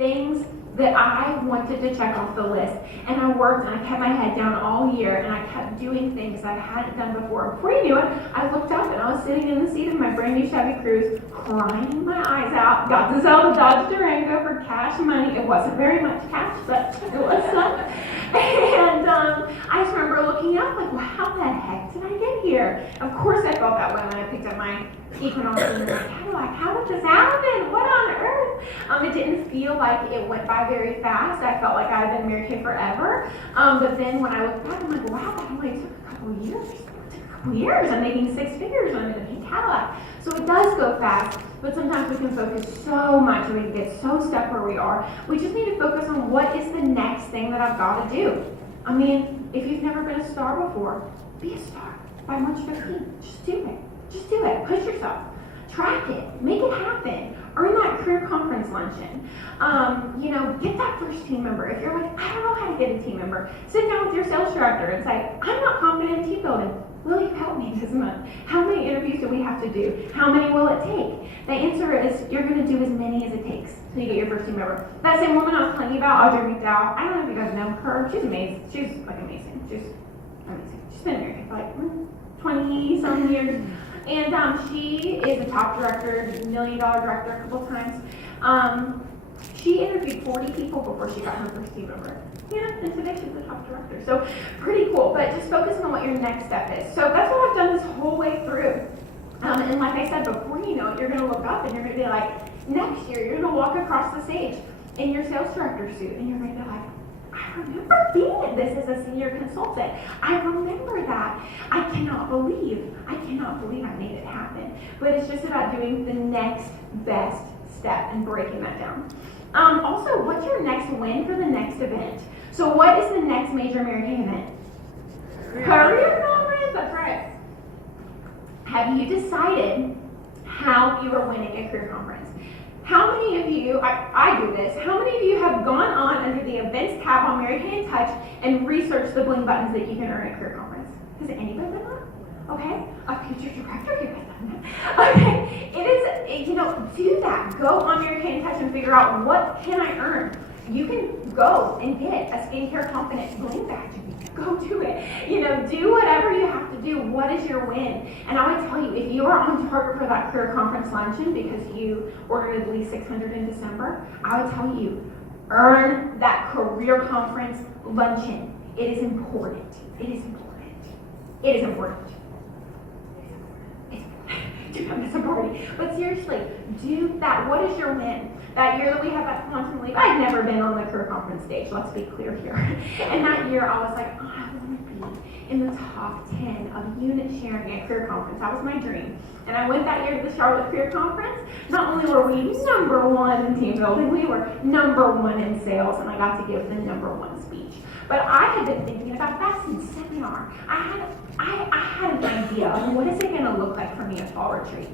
things that I wanted to check off the list. And I worked and I kept my head down all year and I kept doing things I hadn't done before. Before you knew it, I looked up and I was sitting in the seat of my brand new Chevy Cruze, crying my eyes out. Got to sell the Dodge Durango for cash money. It wasn't very much cash, but it was some. And I just remember looking up like, well, how the heck did I get here? Of course I felt that way when I picked up my Equinox and like, how did this happen? What on earth? It didn't feel like it went by very fast. I felt like I had been Mary Kay forever. But then when I look back, I'm like, wow, that only took a couple of years. It took a couple of years. I'm making 6 figures and I'm in a pink Cadillac. So it does go fast, but sometimes we can focus so much and we can get so stuck where we are. We just need to focus on what is the next thing that I've got to do. I mean, if you've never been a star before, be a star by March 15th. Just do it. Just do it. Push yourself. Track it. Make it happen. Earn that career conference luncheon. Get that first team member. If you're like, I don't know how to get a team member, sit down with your sales director and say, I'm not confident in team building. Will you help me this month? How many interviews do we have to do? How many will it take? The answer is you're going to do as many as it takes till you get your first team member. That same woman I was telling you about, Audrey McDowell, I don't know if you guys know her. She's amazing. She's like amazing. She's amazing. She's been married for like 20 some years. And she is a top director, $1 million director a couple times. She interviewed 40 people before she got her first team member. Yeah, and today she's the top director. So pretty cool, but just focusing on what your next step is. So that's what I've done this whole way through. And like I said, before you know it, you're gonna look up and you're gonna be like, next year, you're gonna walk across the stage in your sales director suit and you're gonna be like, I remember being at this as a senior consultant. I remember that. I cannot believe I made it happen. But it's just about doing the next best step and breaking that down. Also, what's your next win for the next event? So what is the next major Mary Kay event? Career conference, that's right. Have you decided how you are winning a career conference? How many of you, I do this, how many of you have gone on under the events tab on Mary Kay in Touch and researched the bling buttons that you can earn at career conference? Has anybody done that? Okay, a future director here has done that. Okay, do that. Go on Mary Kay in Touch and figure out what can I earn. You can go and get a skincare confidence bling badge. Go do it. Do whatever you have to do. What is your win? And I would tell you, if you are on target for that career conference luncheon because you ordered at least 600 in December, I would tell you, earn that career conference luncheon. It is important. It is important. It is important. Do not miss a party. But seriously, do that. What is your win? That year that we had that quantum leap, I'd never been on the career conference stage, let's be clear here. And that year I was like, I want to be in the top 10 of unit sharing at career conference. That was my dream. And I went that year to the Charlotte Career Conference. Not only were we number 1 in team building, we were number 1 in sales, and I got to give the number 1 speech. But I had been thinking about that since seminar. I had an idea of what is it going to look like for me at fall retreat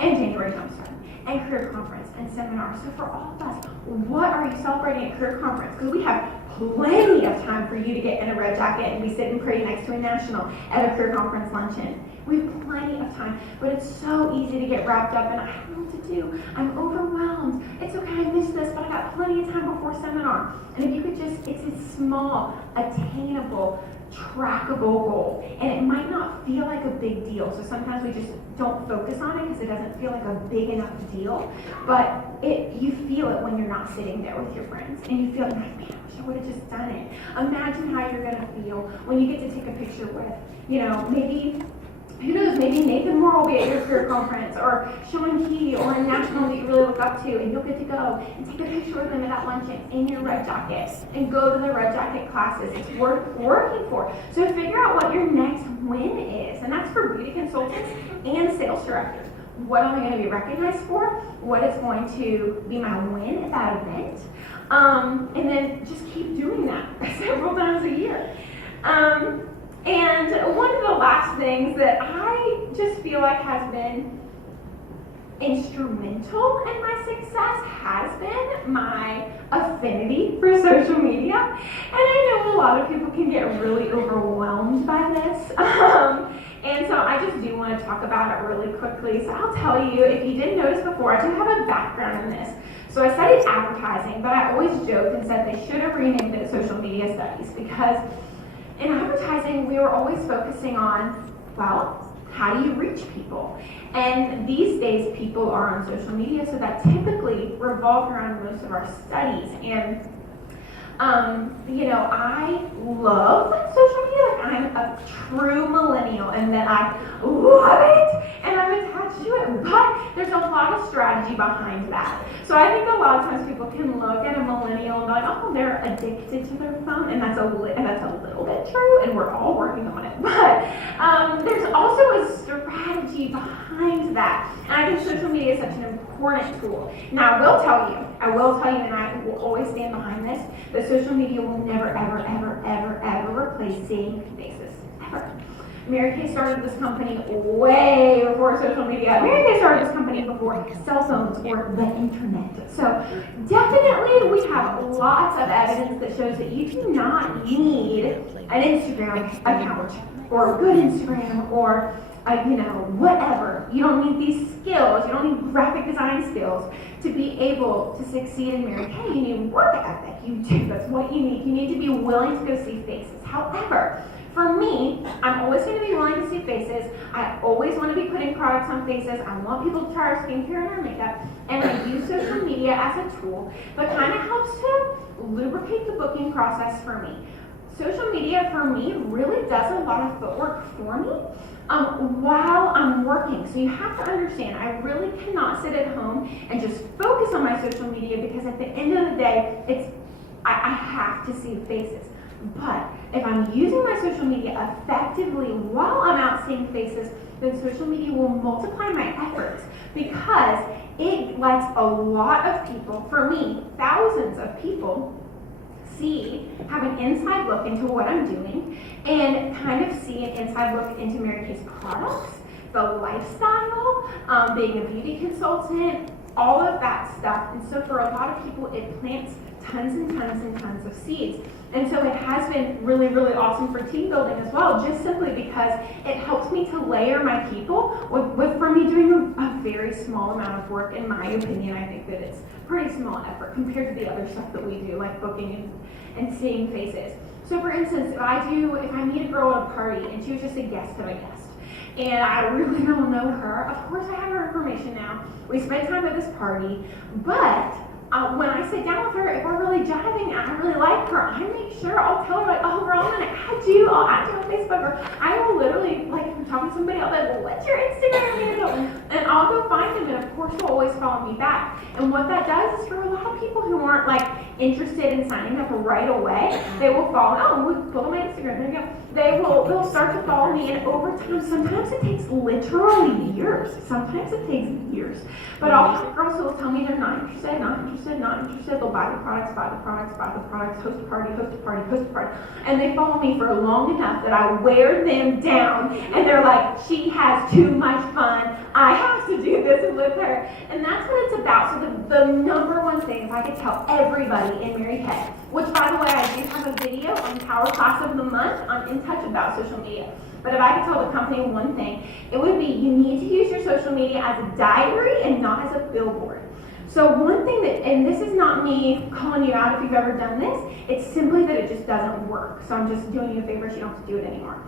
and January jumpstart and career conference and seminar. So for all of us, what are you celebrating at career conference? Because we have plenty of time for you to get in a red jacket and be sitting pretty next to a national at a career conference luncheon. We have plenty of time, but it's so easy to get wrapped up in, I don't know what to do. I'm overwhelmed. It's okay, I missed this, but I got plenty of time before seminar. And if you could it's a small, attainable, trackable goal. And it might not feel like a big deal. So sometimes we just don't focus on it because it doesn't feel like a big enough deal. But you feel it when you're not sitting there with your friends. And you feel like, man, I wish I would have just done it. Imagine how you're going to feel when you get to take a picture with, maybe, who knows, maybe Nathan Moore will be at your career conference, or Sean Key, or a national that you really look up to, and you'll get to go and take a picture with them at that luncheon in your red jacket and go to the red jacket classes. It's worth working for. So figure out what your next win is, and that's for beauty consultants and sales directors. What am I going to be recognized for? What is going to be my win at that event? And then just keep doing that several times a year. And one of the last things that I just feel like has been instrumental in my success has been my affinity for social media. And I know a lot of people can get really overwhelmed by this. And so I just do want to talk about it really quickly. So I'll tell you, if you didn't notice before, I do have a background in this. So I studied advertising, but I always joked and said they should have renamed it social media studies, because in advertising, we were always focusing on, well, how do you reach people? And these days, people are on social media, so that typically revolves around most of our studies. And I love social media. Like, I'm a true millennial, and that I love it, and I'm attached to it. But there's a lot of strategy behind that. So I think a lot of times people can look at a millennial and be like, oh, they're addicted to their phone, and that's a little bit true, and we're all working on it. But there's also a strategy behind that, and I think social media is such an important tool. Now, I will tell you, and I will always stand behind this, that social media will never, ever, ever, ever, ever replace seeing faces, ever. Mary Kay started this company way before social media. Mary Kay started this company before cell phones or the internet. So definitely we have lots of evidence that shows that you do not need an Instagram account or a good Instagram or whatever. You don't need these skills. You don't need graphic design skills to be able to succeed in Mary Kay. You need work ethic. You do. That's what you need. You need to be willing to go see faces. However, for me, I'm always going to be willing to see faces. I always want to be putting products on faces. I want people to try our skincare and our makeup. And I use social media as a tool that kind of helps to lubricate the booking process for me. Social media, for me, really does a lot of footwork for me while I'm working. So you have to understand, I really cannot sit at home and just focus on my social media, because at the end of the day, I have to see faces. But if I'm using my social media effectively while I'm out seeing faces, then social media will multiply my efforts, because it lets a lot of people, for me, thousands of people, have an inside look into what I'm doing, and kind of see an inside look into Mary Kay's products, the lifestyle, being a beauty consultant, all of that stuff. And so for a lot of people, it plants tons and tons and tons of seeds. And so it has been really, really awesome for team building as well, just simply because it helps me to layer my people for me doing a very small amount of work. In my opinion, I think that it's pretty small effort compared to the other stuff that we do, like booking and seeing faces. So for instance, if I meet a girl at a party and she was just a guest of a guest, and I really don't know her, of course I have her information now. We spent time at this party, but when I sit down with her, if we're really jiving and I really like her, I make sure I'll tell her, like, oh girl, I'm gonna add you, I'll add you on Facebook, or I will literally, like, if I'm talking to somebody, I'll be like, well, what's your Instagram handle? And I'll go find them, and of course they'll always follow me back. And what that does is, for a lot of people who aren't like interested in signing up right away, they will follow, oh, pull up my Instagram, there you go. They'll start to follow me, and over time, sometimes it takes literally years. Sometimes it takes years. But I'll have girls who will tell me they're not interested. They'll buy the products, host a party. And they follow me for long enough that I wear them down, and they're like, she has too much fun. I have to do this with her. And that's what it's about. So the number one thing, if I could tell everybody in Mary Kay, which, by the way, I do have a video on Power Class of the Month on In Touch about social media. But if I could tell the company one thing, it would be you need to use your social media as a diary and not as a billboard. So one thing and this is not me calling you out if you've ever done this, it's simply that it just doesn't work. So I'm just doing you a favor so you don't have to do it anymore.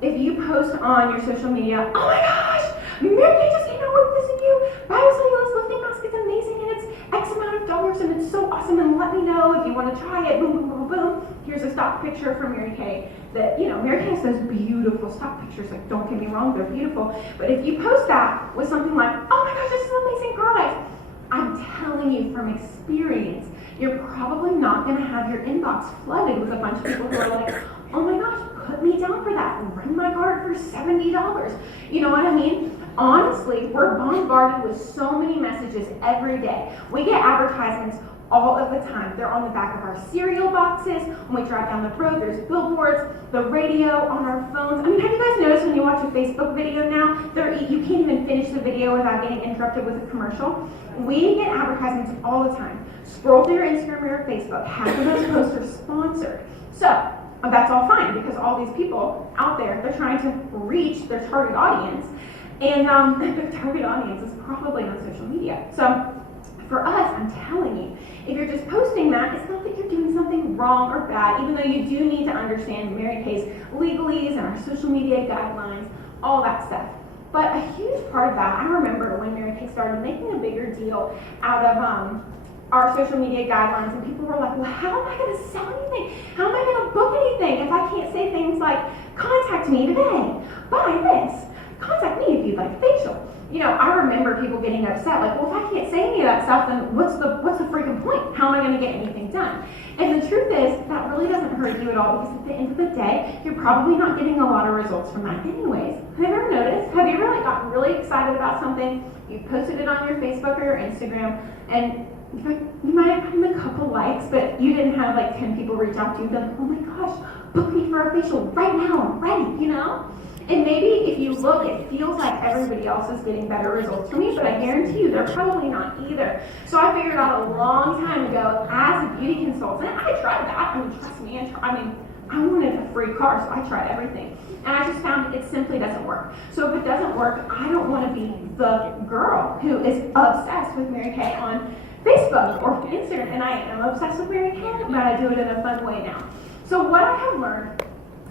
If you post on your social media, oh my gosh, Mary Kay just came out with this new Biocellulose lifting mask, it's amazing, and it's X amount of dollars, and it's so awesome, and let me know if you want to try it, boom, boom, boom, boom. Here's a stock picture from Mary Kay that, Mary Kay has those beautiful stock pictures, like, don't get me wrong, they're beautiful. But if you post that with something like, oh my gosh, this is an amazing product, I'm telling you from experience, you're probably not going to have your inbox flooded with a bunch of people who are like, oh my gosh, put me down for that, run my card for $70. You know what I mean? Honestly, we're bombarded with so many messages every day. We get advertisements all of the time. They're on the back of our cereal boxes. When we drive down the road, there's billboards, the radio, on our phones. I mean, have you guys noticed when you watch a Facebook video now, you can't even finish the video without getting interrupted with a commercial? We get advertisements all the time. Scroll through your Instagram or your Facebook. Half of those posts are sponsored. So that's all fine, because all these people out there, they're trying to reach their target audience, and their target audience is probably on social media. So for us, I'm telling you, if you're just posting that, it's not that you're doing something wrong or bad, even though you do need to understand Mary Kay's legalese and our social media guidelines, all that stuff. But a huge part of that, I remember when Mary Kay started making a bigger deal out of our social media guidelines, and people were like, well, how am I going to sell anything? How am I going to book anything if I can't say things like, contact me today, buy this, contact me if you'd like a facial? You know, I remember people getting upset, like, well, if I can't say any of that stuff, then what's the freaking point? How am I going to get anything done? And the truth is, that really doesn't hurt you at all, because at the end of the day, you're probably not getting a lot of results from that anyways. Have you ever noticed? Have you ever gotten really excited about something, you posted it on your Facebook or your Instagram, and you might have gotten a couple likes, but you didn't have like 10 people reach out to you and be like, oh my gosh, book me for a facial right now, I'm ready, you know? And maybe if you look, it feels like everybody else is getting better results from me, but I guarantee you they're probably not either. So I figured out a long time ago, as a beauty consultant, I tried that. I mean, trust me, I wanted a free car, so I tried everything. And I just found it simply doesn't work. So if it doesn't work, I don't want to be the girl who is obsessed with Mary Kay on Facebook or Instagram, and I am obsessed with Mary Kay, but I do it in a fun way now. So what I have learned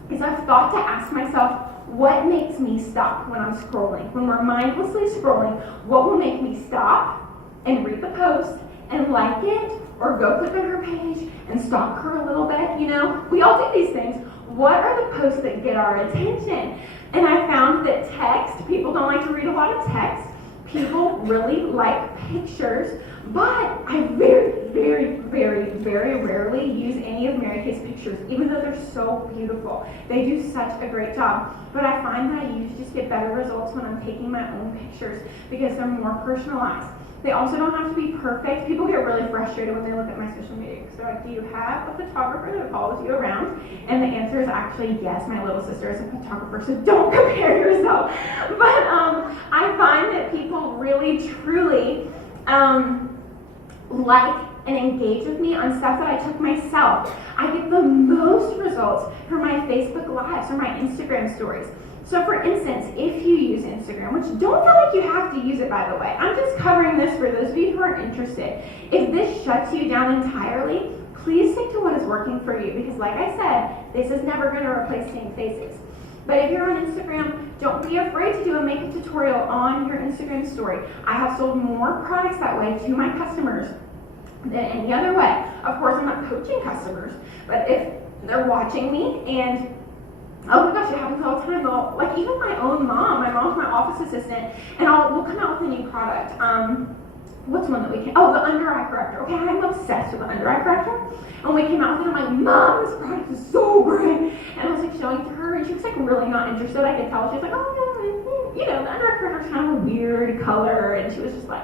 is I've thought to ask myself, what makes me stop when I'm scrolling? When we're mindlessly scrolling, what will make me stop and read the post and like it, or go click on her page and stalk her a little bit? You know, we all do these things. What are the posts that get our attention? And I found that text, people don't like to read a lot of text. People really like pictures, but I very, very, very, very rarely use any of Mary Kay's pictures, even though they're so beautiful. They do such a great job. But I find that I usually just get better results when I'm taking my own pictures because they're more personalized. They also don't have to be perfect. People get really frustrated when they look at my social media because they're like, do you have a photographer that follows you around? And the answer is actually yes. My little sister is a photographer, so don't compare yourself. But I find that people really, truly like and engage with me on stuff that I took myself. I get the most results from my Facebook Lives or my Instagram stories. So for instance, if you use Instagram, which don't feel like you have to use it, by the way, I'm just covering this for those of you who aren't interested. If this shuts you down entirely, please stick to what is working for you, because like I said, this is never going to replace seeing faces. But if you're on Instagram, don't be afraid to do a makeup tutorial on your Instagram story. I have sold more products that way to my customers than any other way. Of course, I'm not coaching customers, but if they're watching me and oh my gosh, it happens all the time. Though, like even my own mom, my mom's my office assistant, and we'll come out with a new product. What's one that we can? Oh, the under eye corrector. Okay, I'm obsessed with the under eye corrector. And we came out with it, I'm like, Mom, this product is so great. And I was like showing it to her, and she was like really not interested. I could tell she was like, oh, you know, the under eye corrector is kind of a weird color, and she was just like,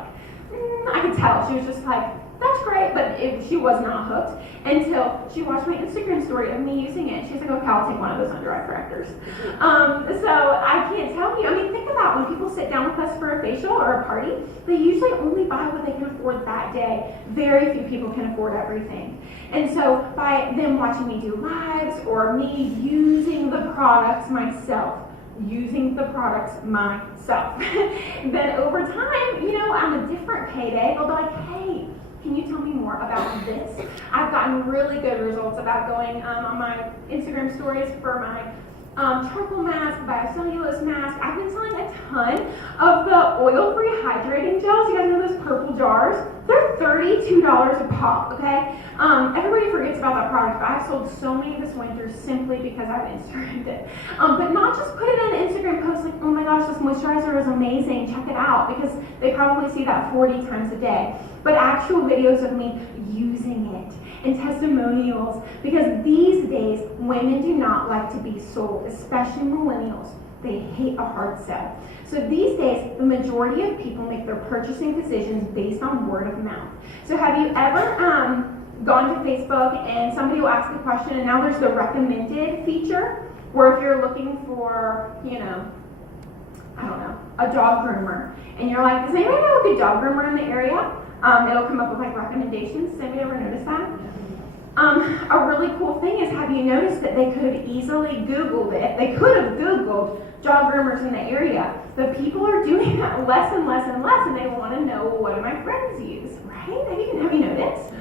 I could tell. She was just like, that's great, but she was not hooked until she watched my Instagram story of me using it. She's like, okay, I'll take one of those under eye correctors. So I can't tell you. I mean, think about when people sit down with us for a facial or a party, they usually only buy what they can afford that day. Very few people can afford everything. And so by them watching me do lives or me using the products myself, then over time, you know, on a different payday, they'll be like, hey, can you tell me more about this? I've gotten really good results about going on my Instagram stories for my charcoal mask, biocellulose mask. I've been selling a ton of the oil-free hydrating gels. You guys know those purple jars? They're $32 a pop, okay? Everybody forgets about that product, but I've sold so many this winter simply because I've Instagrammed it. But not just put it in an Instagram post like, oh my gosh, this moisturizer is amazing, check it out, because they probably see that 40 times a day. But actual videos of me using it and testimonials, because these days, women do not like to be sold, especially millennials. They hate a hard sell. So these days, the majority of people make their purchasing decisions based on word of mouth. So have you ever gone to Facebook and somebody will ask a question, and now there's the recommended feature, where if you're looking for, you know, I don't know, a dog groomer, and you're like, does anybody know a good dog groomer in the area? It'll come up with like recommendations. Has anybody ever noticed that? A really cool thing is, have you noticed that they could have easily Googled it? They could have Googled dog groomers in the area. But people are doing that less and less and less, and they want to know, what do my friends use, right? texting. Have you noticed?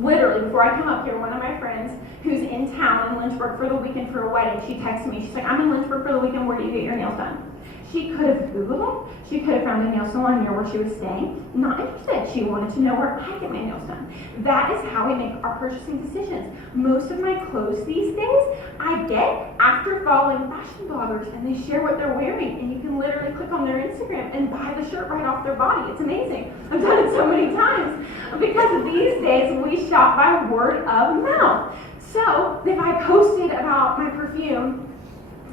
Literally, before I come up here, one of my friends who's in town in Lynchburg for the weekend for a wedding, she texted me. She's like, I'm in Lynchburg for the weekend. Where do you get your nails done? She could have Googled it. She could have found a nail salon near where she was staying. Not interested. She wanted to know where I get my nails done. That is how we make our purchasing decisions. Most of my clothes these days, I get after following fashion bloggers, and they share what they're wearing, and you can literally click on their Instagram and buy the shirt right off their body. It's amazing. I've done it so many times because these days we shop by word of mouth. So if I posted about my perfume,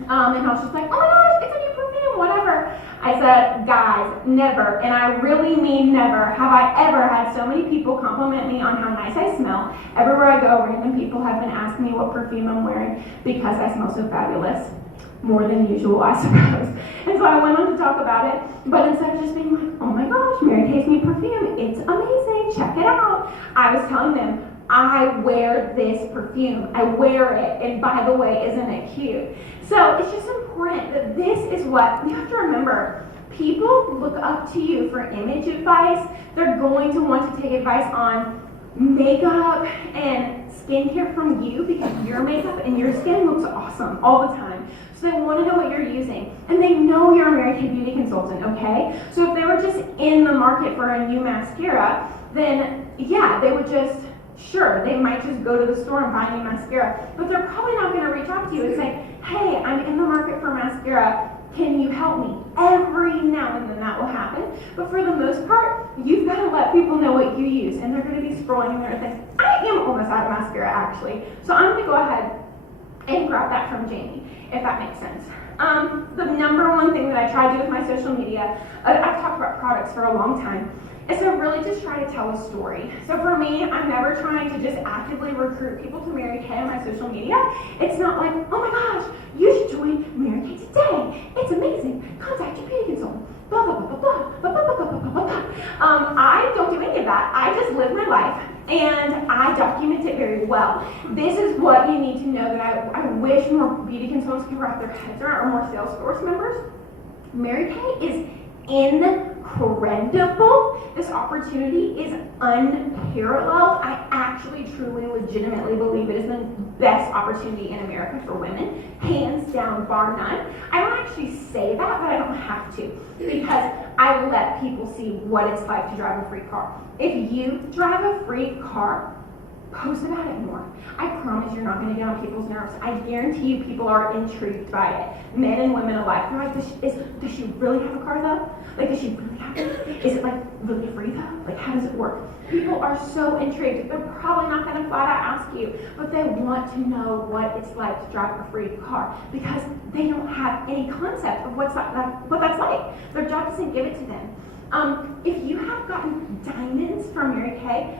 and I was just like, oh my gosh, it's a new perfume, whatever. I said, guys, never, and I really mean never, have I ever had so many people compliment me on how nice I smell. Everywhere I go, random people have been asking me what perfume I'm wearing because I smell so fabulous. More than usual, I suppose. And so I went on to talk about it, but instead of just being like, oh my gosh, Mary Kay's new perfume, it's amazing, check it out, I was telling them, I wear this perfume. I wear it, and by the way, isn't it cute? So it's just important that this is what you have to remember. People look up to you for image advice. They're going to want to take advice on makeup and skincare from you because your makeup and your skin looks awesome all the time. So they want to know what you're using. And they know you're a Mary Kay Beauty consultant, okay? So if they were just in the market for a new mascara, then yeah, they would just, sure, they might just go to the store and buy a new mascara, but they're probably not going to reach out to you and say, hey, I'm in the market for mascara, can you help me? Every now and then that will happen, but for the most part, you've got to let people know what you use, and they're going to be scrolling and they're going to think, I am almost out of mascara actually, so I'm going to go ahead and grab that from Jamie, if that makes sense. The number one thing that I try to do with my social media, I've talked about products for a long time, is to really just try to tell a story. So for me, I'm never trying to just actively recruit people to Mary Kay on my social media. It's not like, oh my gosh, you should join Mary Kay today. It's amazing. Contact your beauty consultant. Blah, blah, blah, blah, blah, blah, blah, blah, blah, blah, blah. I don't do any of that. I just live my life and I document it very well. This is what you need to know that I wish more beauty consultants could wrap their heads around, or more sales force members. Mary Kay is incredible. This opportunity is unparalleled. I actually, truly, legitimately believe it is the best opportunity in America for women, hands down, bar none. I don't actually say that, but I don't have to, because I let people see what it's like to drive a free car. If you drive a free car, post about it more. I promise you're not going to get on people's nerves. I guarantee you people are intrigued by it. Men and women alike. They're like, does she really have a car though? Like, does she really have it? Is it like really free though? Like, how does it work? People are so intrigued. They're probably not going to flat out ask you, but they want to know what it's like to drive a free car because they don't have any concept of what that's like. Their job doesn't give it to them. If you have gotten diamonds from Mary Kay,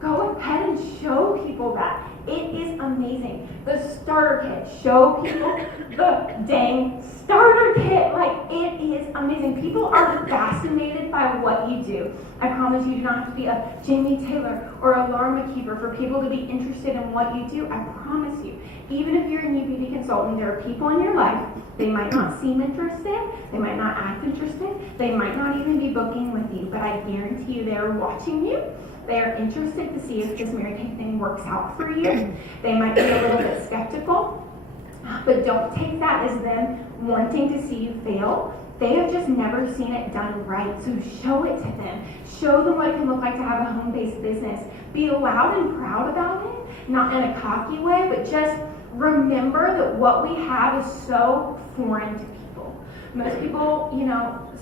go ahead and show people that. It is amazing. The starter kit, show people the dang starter kit. Like, it is amazing. People are fascinated by what you do. I promise you do not have to be a Jamie Taylor or a Laura McKeever for people to be interested in what you do. I promise you. Even if you're a new beauty consultant, there are people in your life, they might not seem interested, they might not act interested, they might not even be booking with you, but I guarantee you they're watching you. They're interested to see if this Mary Kay thing works out for you. They might be a little bit skeptical, but don't take that as them wanting to see you fail. They have just never seen it done right, so show it to them. Show them what it can look like to have a home-based business. Be loud and proud about it, not in a cocky way, but just remember that what we have is so foreign to people. Most people,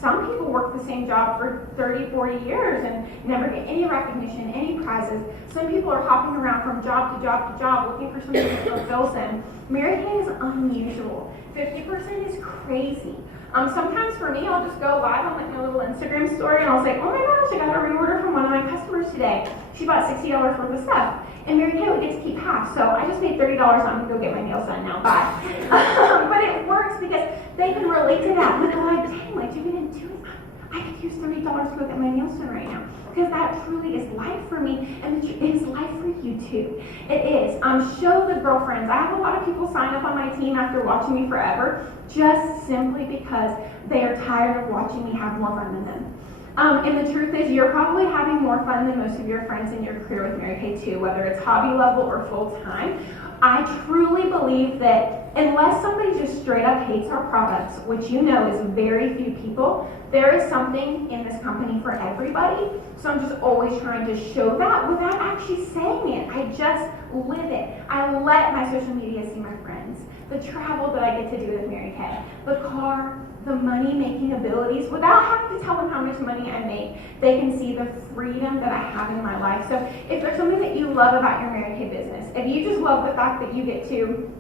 some people work the same job for 30, 40 years and never get any recognition, any prizes. Some people are hopping around from job to job to job looking for something that fulfills them. Mary Kay is unusual. 50% is crazy. Sometimes for me, I'll just go live on my little Instagram story and I'll say, oh my gosh, I got a reorder from one of my customers today. She bought $60 worth of stuff. And Mary Kay would get to keep half. So I just paid $30. I'm going to go get my nails done now. Bye. But it works because they can relate to that. And they're like, dang, like, you didn't do it. I could use $30 to go get my nails done right now. Because that truly is life for me. And it is life for you too. It is. Show the girlfriends. I have a lot of people sign up on my team after watching me forever. Just simply because they are tired of watching me have more fun than them. And the truth is, you're probably having more fun than most of your friends in your career with Mary Kay too, whether it's hobby level or full time. I truly believe that unless somebody just straight up hates our products, which you know is very few people, there is something in this company for everybody. So I'm just always trying to show that without actually saying it. I just live it. I let my social media see my friends, the travel that I get to do with Mary Kay, the car, the money-making abilities, without having to tell them how much money I make. They can see the freedom that I have in my life. So if there's something that you love about your Mary Kay business, if you just love the fact that you get to,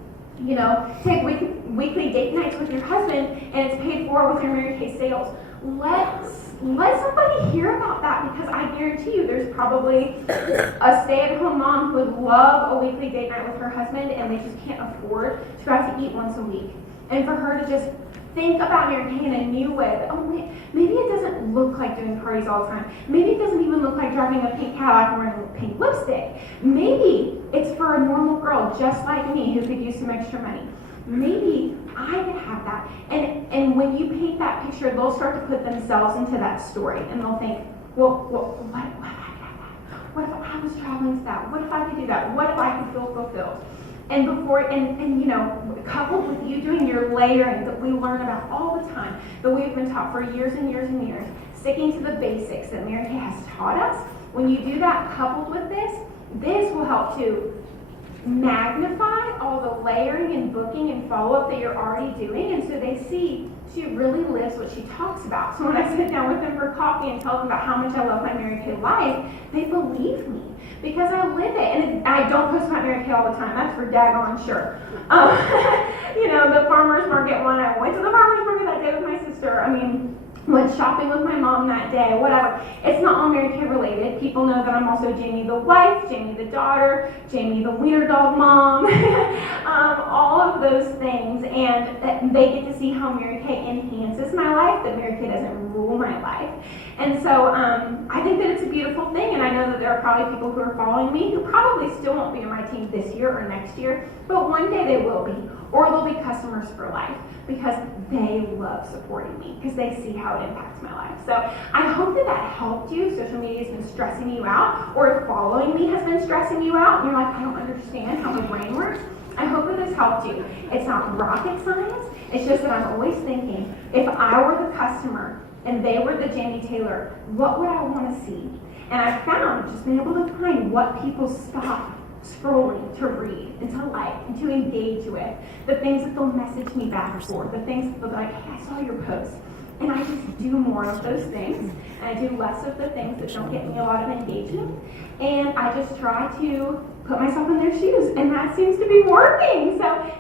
you know, take weekly date nights with your husband and it's paid for with your Mary Kay sales, let somebody hear about that, because I guarantee you there's probably a stay-at-home mom who would love a weekly date night with her husband and they just can't afford to go out to eat once a week. And for her to just think about Mary Kay in a new way. That, oh, maybe it doesn't look like doing parties all the time. Maybe it doesn't even look like driving a pink Cadillac and wearing pink lipstick. Maybe it's for a normal girl just like me who could use some extra money. Maybe I could have that. And when you paint that picture, they'll start to put themselves into that story, and they'll think, well, what if I could have that? What if I was traveling to that? What if I could do that? What if I could feel fulfilled? And you know, coupled with you doing your layering that we learn about all the time, that we've been taught for years and years and years, sticking to the basics that Mary Kay has taught us, when you do that coupled with this will help to magnify all the layering and booking and follow-up that you're already doing, and so they see she really lives what she talks about. So when I sit down with them for coffee and tell them about how much I love my Mary Kay life, they believe me because I live it. And I don't post about Mary Kay all the time, that's for daggone sure. You know, the farmer's market one, I went to the farmer's market that day with my sister. I mean, went shopping with my mom that day, whatever. It's not all Mary Kay related. People know that I'm also Jamie the wife, Jamie the daughter, Jamie the wiener dog mom, all of those things. And they get to see how Mary Kay enhances my life, that Mary Kay doesn't rule my life. And so I think that it's a beautiful thing, and I know that there are probably people who are following me who probably still won't be on my team this year or next year, but one day they will be, or they'll be customers for life, because they love supporting me, because they see how it impacts my life. So I hope that that helped you. Social media has been stressing you out, or if following me has been stressing you out, and you're like, I don't understand how my brain works. I hope that this helped you. It's not rocket science, it's just that I'm always thinking, if I were the customer and they were the Jamie Taylor, what would I want to see? And I found, just being able to find what people stop scrolling to read and to like and to engage with, the things that they'll message me back for, the things that they'll be like, hey, I saw your post. And I just do more of those things, and I do less of the things that don't get me a lot of engagement. And I just try to put myself in their shoes, and that seems to be working. So